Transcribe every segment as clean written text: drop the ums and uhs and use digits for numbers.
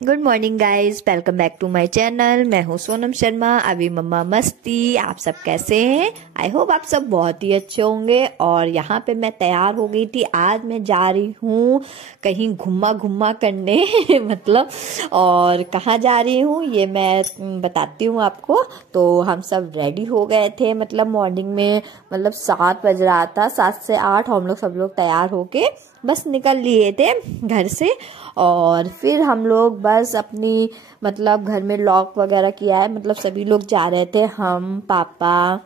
Good morning guys, welcome back to my channel. मैं हूँ सोनम शर्मा। अभी मम्मा मस्ती। आप सब कैसे हैं? आई होप आप सब बहुत ही अच्छे होंगे। और यहाँ पे मैं तैयार हो गई थी। आज मैं जा रही हूँ कहीं घुमा घुमा करने मतलब, और कहाँ जा रही हूँ ये मैं बताती हूँ आपको। तो हम सब रेडी हो गए थे, मतलब मॉर्निंग में, मतलब 7 बज रहा था, 7 से 8 हम लोग सब लोग तैयार होके बस निकल लिए थे घर से। और फिर हम लोग बस अपनी, मतलब घर में लॉक वगैरह किया है, मतलब सभी लोग जा रहे थे, हम, पापा,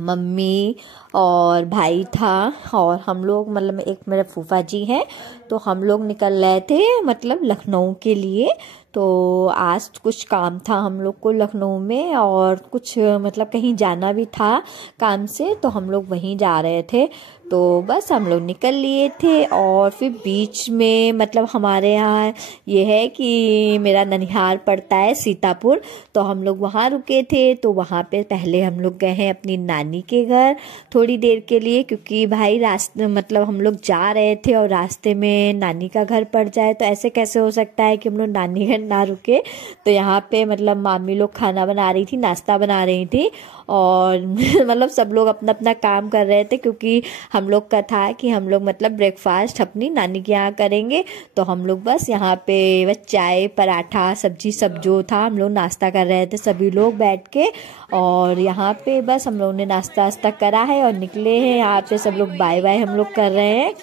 मम्मी और भाई था। और हम लोग, मतलब एक मेरे फूफा जी हैं, तो हम लोग निकल रहे थे मतलब लखनऊ के लिए। तो आज कुछ काम था हम लोग को लखनऊ में, और कुछ मतलब कहीं जाना भी था काम से, तो हम लोग वहीं जा रहे थे। तो बस हम लोग निकल लिए थे। और फिर बीच में, मतलब हमारे यहाँ ये है कि मेरा ननिहाल पड़ता है सीतापुर, तो हम लोग वहाँ रुके थे। तो वहाँ पे पहले हम लोग गए हैं अपनी नानी के घर थोड़ी देर के लिए, क्योंकि भाई रास्ते, मतलब हम लोग जा रहे थे और रास्ते में नानी का घर पड़ जाए तो ऐसे कैसे हो सकता है कि हम लोग नानी घर ना रुके। तो यहाँ पे मतलब मामी लोग खाना बना रही थी, नाश्ता बना रही थी, और मतलब सब लोग अपना अपना काम कर रहे थे, क्योंकि हम लोग का था कि हम लोग मतलब ब्रेकफास्ट अपनी नानी के यहाँ करेंगे। तो हम लोग बस यहाँ पे बस चाय पराठा सब्जी सब जो था हम लोग नाश्ता कर रहे थे सभी लोग बैठ के। और यहाँ पे बस हम लोग ने नाश्ता वास्ता करा है और निकले हैं। यहाँ पे सब लोग बाय बाय हम लोग कर रहे हैं।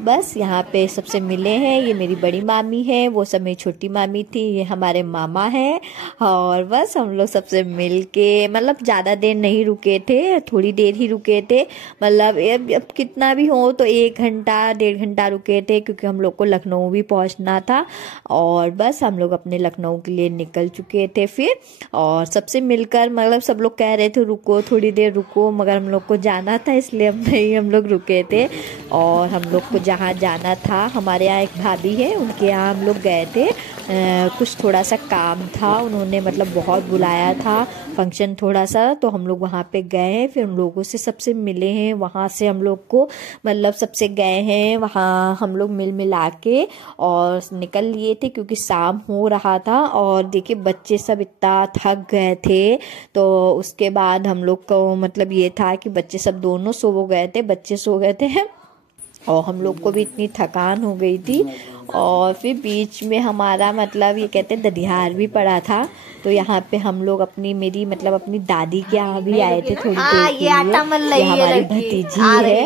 बस यहाँ पे सबसे मिले हैं। ये मेरी बड़ी मामी है, वो सब मेरी छोटी मामी थी, ये हमारे मामा हैं। और बस हम लोग सबसे मिल के, मतलब ज़्यादा देर नहीं रुके थे, थोड़ी देर ही रुके थे, मतलब अब कितना भी हो तो 1 घंटा 1.5 घंटा रुके थे, क्योंकि हम लोग को लखनऊ भी पहुँचना था। और बस हम लोग अपने लखनऊ के लिए निकल चुके थे फिर। और सबसे मिलकर, मतलब सब लोग कह रहे थे रुको थोड़ी देर रुको, मगर हम लोग को जाना था इसलिए हम लोग रुके थे। और हम लोग को जहाँ जाना था, हमारे यहाँ एक भाभी है, उनके यहाँ हम लोग गए थे। कुछ थोड़ा सा काम था, उन्होंने मतलब बहुत बुलाया था, फंक्शन थोड़ा सा, तो हम लोग वहाँ पे गए हैं। फिर उन लोगों से सबसे मिले हैं, वहाँ से हम लोग को, मतलब सबसे गए हैं वहाँ, हम लोग मिल मिला के और निकल लिए थे, क्योंकि शाम हो रहा था। और देखिए बच्चे सब इतना थक गए थे, तो उसके बाद हम लोग को मतलब ये था कि बच्चे सब दोनों सो गए थे, बच्चे सो गए थे और हम लोग को भी इतनी थकान हो गई थी। और फिर बीच में हमारा, मतलब ये कहते हैं ददिहार भी पड़ा था। तो यहाँ पे हम लोग अपनी, मेरी मतलब अपनी दादी के यहाँ भी आए थे थोड़ी देर के लिए। ये हमारी भतीजी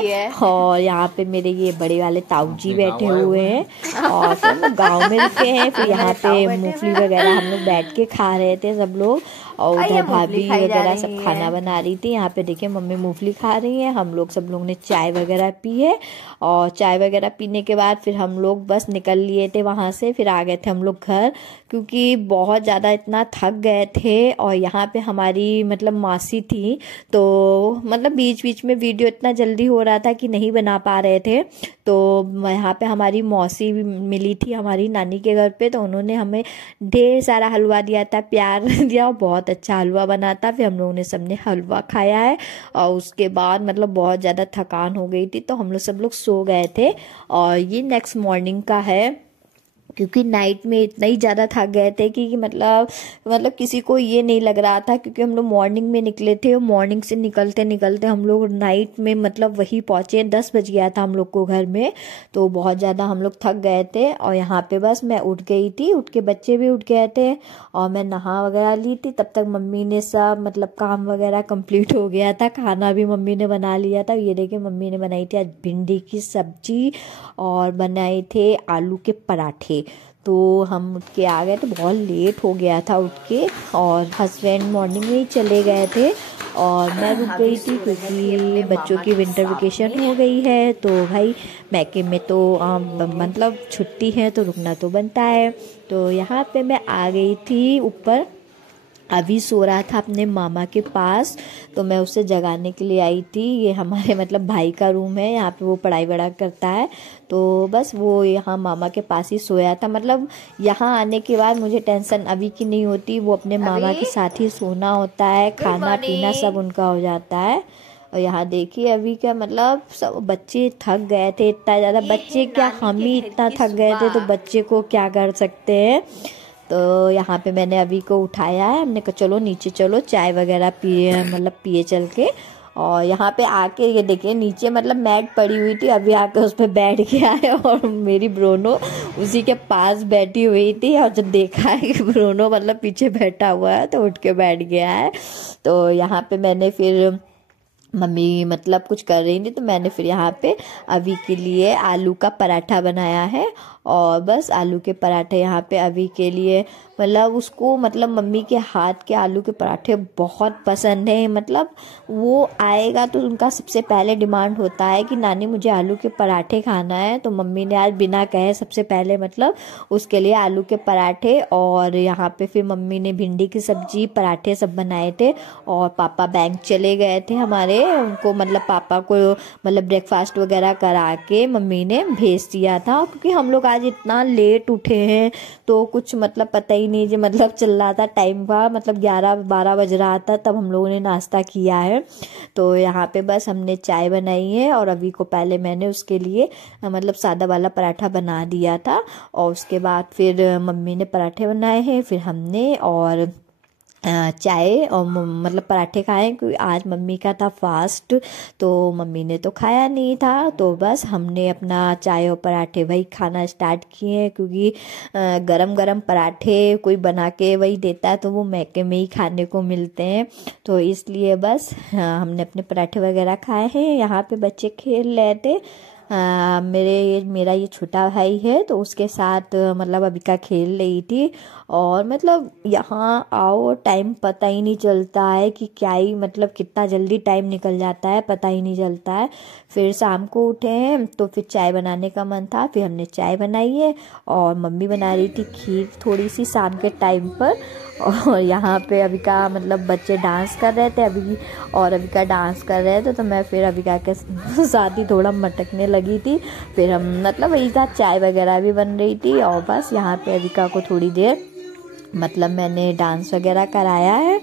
है। और यहाँ पे मेरे ये बड़े वाले ताऊ जी बैठे हुए हैं। और फिर हम गाँव में रुके हैं। फिर यहाँ पे मूंगफली वगैरह हम लोग बैठ के खा रहे थे सब लोग। और उधर भाभी वगैरह सब खाना बना रही थी। यहाँ पे देखिए मम्मी मूंगफली खा रही है। हम लोग सब लोग ने चाय वगैरह पी है। और चाय वगैरह पीने के बाद फिर हम लोग बस निकल लिए थे वहाँ से। फिर आ गए थे हम लोग घर, क्योंकि बहुत ज़्यादा इतना थक गए थे। और यहाँ पे हमारी मतलब मासी थी, तो मतलब बीच बीच में वीडियो इतना जल्दी हो रहा था कि नहीं बना पा रहे थे। तो यहाँ पे हमारी मौसी भी मिली थी हमारी नानी के घर पे, तो उन्होंने हमें ढेर सारा हलवा दिया था, प्यार दिया, बहुत अच्छा हलवा बना था। फिर हम लोगों ने सबने हलवा खाया है। और उसके बाद मतलब बहुत ज़्यादा थकान हो गई थी, तो हम लोग सब लोग सो गए थे। और ये नेक्स्ट मॉर्निंग का है, क्योंकि नाइट में इतना ही ज़्यादा थक गए थे कि मतलब किसी को ये नहीं लग रहा था, क्योंकि हम लोग मॉर्निंग में निकले थे। और मॉर्निंग से निकलते निकलते हम लोग नाइट में मतलब वही पहुँचे, 10 बज गया था हम लोग को घर में। तो बहुत ज़्यादा हम लोग थक गए थे। और यहाँ पे बस मैं उठ गई थी, उठ के बच्चे भी उठ गए थे, और मैं नहा वगैरह ली थी। तब तक मम्मी ने सब मतलब काम वगैरह कंप्लीट हो गया था, खाना भी मम्मी ने बना लिया था। ये देखिए मम्मी ने बनाई थी आज भिंडी की सब्जी, और बनाए थे आलू के पराठे। तो हम उठ के आ गए, तो बहुत लेट हो गया था उठ के। और हस्बैंड मॉर्निंग में ही चले गए थे, और मैं रुक गई थी, क्योंकि बच्चों की विंटर वेकेशन हो गई है। तो भाई मैके में तो मतलब छुट्टी है, तो रुकना तो बनता है। तो यहाँ पे मैं आ गई थी ऊपर। अभी सो रहा था अपने मामा के पास, तो मैं उसे जगाने के लिए आई थी। ये हमारे मतलब भाई का रूम है, यहाँ पे वो पढ़ाई वढ़ाई करता है। तो बस वो यहाँ मामा के पास ही सोया था। मतलब यहाँ आने के बाद मुझे टेंशन अभी की नहीं होती, वो अपने मामा के साथ ही सोना होता है, खाना पीना सब उनका हो जाता है। और यहाँ देखिए अभी क्या मतलब सब बच्चे थक गए थे इतना ज़्यादा, बच्चे क्या हम ही इतना थक गए थे, तो बच्चे को क्या कर सकते हैं। तो यहाँ पे मैंने अभी को उठाया है, हमने कहा चलो नीचे चलो चाय वगैरह पिए, मतलब पिए चल के। और यहाँ पे आके ये देखिए नीचे मतलब मैट पड़ी हुई थी, अभी आके उस पर बैठ गया है और मेरी ब्रोनो उसी के पास बैठी हुई थी, और जब देखा है कि ब्रोनो मतलब पीछे बैठा हुआ है तो उठ के बैठ गया है। तो यहाँ पे मैंने फिर मम्मी मतलब कुछ कर रही थी तो मैंने फिर यहाँ पे अभी के लिए आलू का पराठा बनाया है। और बस आलू के पराठे यहाँ पे अभी के लिए, मतलब उसको मतलब मम्मी के हाथ के आलू के पराठे बहुत पसंद है। मतलब वो आएगा तो उनका सबसे पहले डिमांड होता है कि नानी मुझे आलू के पराठे खाना है। तो मम्मी ने आज बिना कहे सबसे पहले मतलब उसके लिए आलू के पराठे, और यहाँ पे फिर मम्मी ने भिंडी की सब्जी पराठे सब बनाए थे। और पापा बैंक चले गए थे हमारे, उनको मतलब पापा को मतलब ब्रेकफास्ट वगैरह करा के मम्मी ने भेज दिया था, क्योंकि हम लोग आज इतना लेट उठे हैं तो कुछ मतलब पता ही नहीं, जो मतलब चल रहा था टाइम का, मतलब 11-12 बज रहा था तब हम लोगों ने नाश्ता किया है। तो यहाँ पे बस हमने चाय बनाई है, और अभी को पहले मैंने उसके लिए मतलब सादा वाला पराठा बना दिया था, और उसके बाद फिर मम्मी ने पराठे बनाए हैं, फिर हमने और चाय और मतलब पराठे खाए, क्योंकि आज मम्मी का था फास्ट, तो मम्मी ने तो खाया नहीं था। तो बस हमने अपना चाय और पराठे वही खाना स्टार्ट किए, क्योंकि गरम गरम पराठे कोई बना के वही देता है तो वो मैके में ही खाने को मिलते हैं। तो इसलिए बस हमने अपने पराठे वगैरह खाए हैं। यहाँ पे बच्चे खेल रहे थे, मेरा ये छोटा भाई है तो उसके साथ मतलब अबिका खेल रही थी। और मतलब यहाँ आओ टाइम पता ही नहीं चलता है कि क्या ही मतलब कितना जल्दी टाइम निकल जाता है, पता ही नहीं चलता है। फिर शाम को उठे हैं तो फिर चाय बनाने का मन था, फिर हमने चाय बनाई है, और मम्मी बना रही थी खीर थोड़ी सी शाम के टाइम पर। और यहाँ पे अबिका मतलब बच्चे डांस कर रहे थे अभी, और अबिका डांस कर रहे थे तो मैं फिर अबिका के साथ ही थोड़ा मटकने लगी थी। फिर हम मतलब वही था, चाय वगैरह भी बन रही थी, और बस यहाँ पे अबिका को थोड़ी देर मतलब मैंने डांस वगैरह कराया है।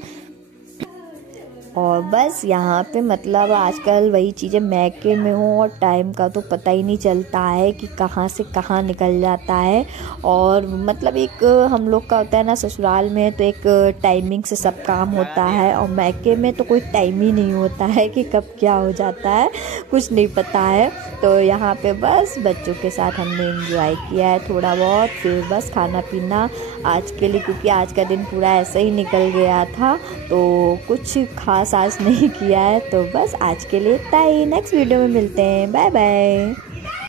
और बस यहाँ पे मतलब आजकल वही चीज़ें मैके में हो और टाइम का तो पता ही नहीं चलता है कि कहाँ से कहाँ निकल जाता है। और मतलब एक हम लोग का होता है ना, ससुराल में तो एक टाइमिंग से सब काम होता है, और मैके में तो कोई टाइम ही नहीं होता है कि कब क्या हो जाता है, कुछ नहीं पता है। तो यहाँ पे बस बच्चों के साथ हमने एंजॉय किया है थोड़ा बहुत, फिर बस खाना पीना आज के लिए, क्योंकि आज का दिन पूरा ऐसे ही निकल गया था तो कुछ खास आज नहीं किया है। तो बस आज के लिए इतना ही, नेक्स्ट वीडियो में मिलते हैं, बाय बाय।